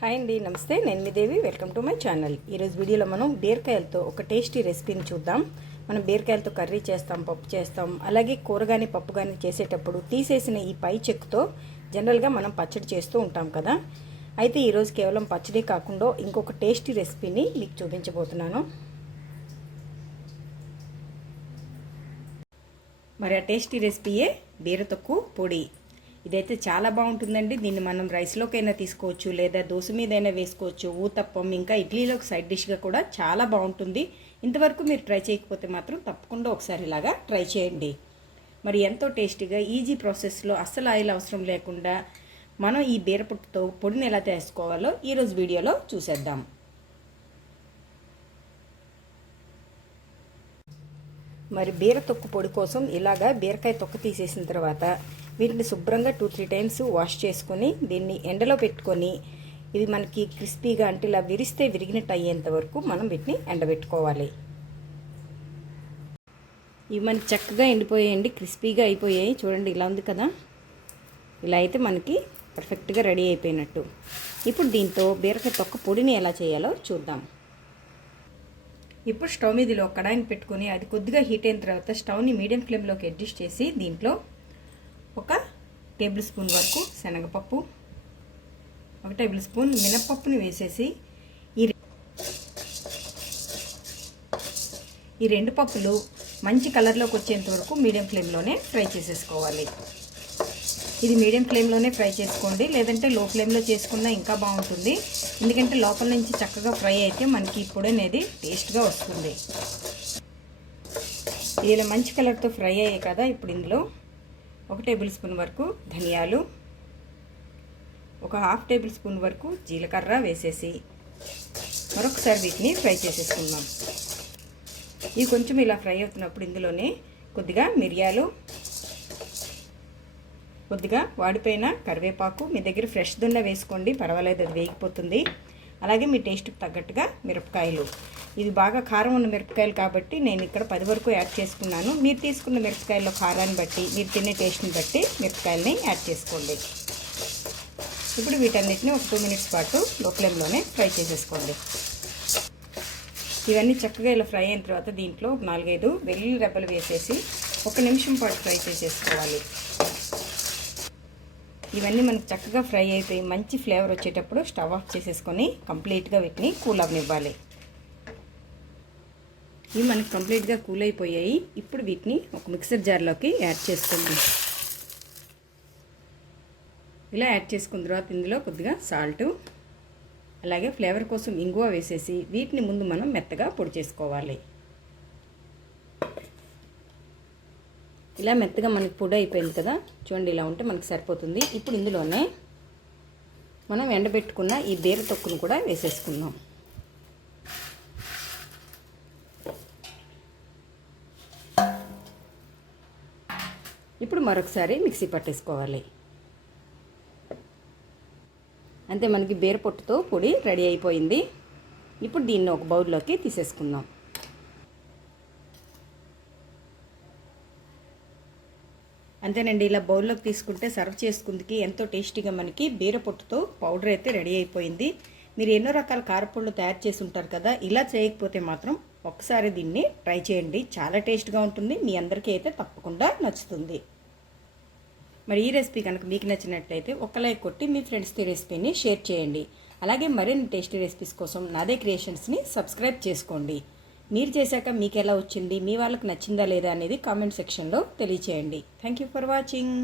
Hi అండి నమస్తే. నేను మీ Devi. Welcome to my channel ఈరోజు వీడియోలో మనం బీరకాయలతో ఒక టేస్టీ రెసిపీని చూద్దాం. మనం బీరకాయలతో కర్రీ చేస్తాం పప్పు చేస్తాం అలాగే కూర కానీ పప్పు కానీ చేసేటప్పుడు తీసేసిన ఈ పై చెక్కుతో జనరల్గా మనం పచ్చడి చేస్తూ ఉంటాం కదా. అయితే ఈరోజు కేవలం పచ్చడి కాకుండా ఇంకొక టేస్టీ రెసిపీని మీకు చూపించబోతున్నాను. మరి ఆ టేస్టీ రెసిపీయే బీరతొక్కు పొడి. ఇదైతే చాలా బాగుంటుందండి. దీన్ని మనం రైస్లోకైనా తీసుకోవచ్చు లేదా దోశ మీదైనా వేసుకోవచ్చు ఊతప్పం ఇంకా ఇడ్లీలోకి సైడ్ డిష్గా కూడా చాలా బాగుంటుంది. ఇంతవరకు మీరు ట్రై చేయకపోతే మాత్రం తప్పకుండా ఒకసారి ఇలాగా ట్రై చేయండి. మరి ఎంతో టేస్టీగా ఈజీ ప్రాసెస్లో అస్సలు ఆయిల్ అవసరం లేకుండా మనం ఈ బీరపుట్టుతో పొడిని ఎలా చేసుకోవాలో ఈరోజు వీడియోలో చూసేద్దాం. మరి బీర తొక్కు పొడి కోసం ఇలాగా బీరకాయ తొక్క తీసేసిన తర్వాత వీటిని శుభ్రంగా టూ త్రీ టైమ్స్ వాష్ చేసుకొని దీన్ని ఎండలో పెట్టుకొని ఇవి మనకి క్రిస్పీగా అంటే ఇలా విరిస్తే విరిగినట్టు అయ్యేంత వరకు మనం వీటిని ఎండబెట్టుకోవాలి. ఇవి మనకి చక్కగా ఎండిపోయాయండి క్రిస్పీగా అయిపోయాయి. చూడండి ఇలా ఉంది కదా. ఇలా అయితే మనకి పర్ఫెక్ట్గా రెడీ అయిపోయినట్టు. ఇప్పుడు దీంతో బీరకాయ తొక్క పొడిని ఎలా చేయాలో చూద్దాం. ఇప్పుడు స్టవ్ మీదలో కడాయిని పెట్టుకొని అది కొద్దిగా హీట్ అయిన తర్వాత స్టవ్ని మీడియం ఫ్లేమ్లోకి అడ్జస్ట్ చేసి దీంట్లో ఒక టేబుల్ స్పూన్ వరకు శనగపప్పు ఒక టేబుల్ స్పూన్ మినప్పప్పుని వేసేసి ఈ ఈ రెండు పప్పులు మంచి కలర్లోకి వచ్చేంత వరకు మీడియం ఫ్లేమ్లోనే ఫ్రై చేసేసుకోవాలి. ఇది మీడియం ఫ్లేమ్లోనే ఫ్రై చేసుకోండి. లేదంటే లో ఫ్లేమ్లో చేసుకున్నా ఇంకా బాగుంటుంది. ఎందుకంటే లోపల నుంచి చక్కగా ఫ్రై అయితే మనకి ఇప్పుడు అనేది టేస్ట్గా వస్తుంది. ఇలా మంచి కలర్తో ఫ్రై అయ్యాయి కదా ఇప్పుడు ఇందులో. ఒక టేబుల్ స్పూన్ వరకు ధనియాలు. ఒక హాఫ్ టేబుల్ స్పూన్ వరకు జీలకర్ర వేసేసి మరొకసారి వీటిని ఫ్రై చేసేసుకుందాం. ఇవి కొంచెం ఇలా ఫ్రై అవుతున్నప్పుడు ఇందులోనే కొద్దిగా మిరియాలు కొద్దిగా వాడిపోయిన కరివేపాకు మీ దగ్గర ఫ్రెష్ దున్న వేసుకోండి పర్వాలేదు అది వేగిపోతుంది. అలాగే మీ టేస్ట్కి తగ్గట్టుగా మిరపకాయలు. ఇది బాగా కారం ఉన్న మిరపకాయలు కాబట్టి నేను ఇక్కడ పది వరకు యాడ్ చేసుకున్నాను. మీరు తీసుకున్న మిరపకాయల కారాన్ని బట్టి మీరు తినే టేస్ట్ని బట్టి మిరపకాయలని యాడ్ చేసుకోండి. ఇప్పుడు వీటన్నిటిని ఒక టూ మినిట్స్ పాటు లో ఫ్లేమ్లోనే ఫ్రై చేసేసుకోండి. ఇవన్నీ చక్కగా ఇలా ఫ్రై అయిన తర్వాత దీంట్లో నాలుగైదు వెల్లుల్లి రెబ్బలు వేసేసి ఒక నిమిషం పాటు ఫ్రై చేసేసుకోవాలి. ఇవన్నీ మనకు చక్కగా ఫ్రై అయిపోయి మంచి ఫ్లేవర్ వచ్చేటప్పుడు స్టవ్ ఆఫ్ చేసేసుకొని కంప్లీట్గా వీటిని కూల్ అవ్వనివ్వాలి ఇవి మనకు కంప్లీట్గా కూల్ అయిపోయాయి. ఇప్పుడు వీటిని ఒక మిక్సర్ జార్లోకి యాడ్ చేసుకుంది ఇలా యాడ్ చేసుకున్న తర్వాత ఇందులో కొద్దిగా సాల్ట్ అలాగే ఫ్లేవర్ కోసం ఇంగువ వేసేసి వీటిని ముందు మనం మెత్తగా పొడి చేసుకోవాలి. ఇలా మెత్తగా మనకి పొడి అయిపోయింది కదా? చూడండి ఇలా ఉంటే మనకి సరిపోతుంది. ఇప్పుడు ఇందులోనే మనం ఎండబెట్టుకున్న ఈ బీర తొక్కును కూడా వేసేసుకుందాం. ఇప్పుడు మరొకసారి మిక్సీ పట్టేసుకోవాలి. అంతే మనకి బీర పొట్టుతో పొడి రెడీ అయిపోయింది. ఇప్పుడు దీన్ని ఒక బౌల్లోకి తీసేసుకుందాం. అంతేనండి ఇలా బౌల్లోకి తీసుకుంటే సర్వ్ చేసుకుందికి ఎంతో టేస్టీగా మనకి బీరపొట్టుతో పౌడర్ అయితే రెడీ అయిపోయింది. మీరు ఎన్నో రకాల కారపొళ్ళు తయారు చేసి ఉంటారు కదా ఇలా చేయకపోతే మాత్రం ఒకసారి దీన్ని ట్రై చేయండి. చాలా టేస్ట్గా ఉంటుంది మీ అందరికీ అయితే తప్పకుండా నచ్చుతుంది. మరి ఈ రెసిపీ కనుక మీకు నచ్చినట్లయితే ఒక లైక్ కొట్టి మీ ఫ్రెండ్స్కి రెసిపీని షేర్ చేయండి. అలాగే మరిన్ని టేస్టీ రెసిపీస్ కోసం నాదే క్రియేషన్స్ని సబ్స్క్రైబ్ చేసుకోండి. మీరు చేశాక మీకు ఎలా వచ్చింది? మీ వాళ్ళకి నచ్చిందా లేదా అనేది కామెంట్ సెక్షన్లో తెలియచేయండి. Thank you for watching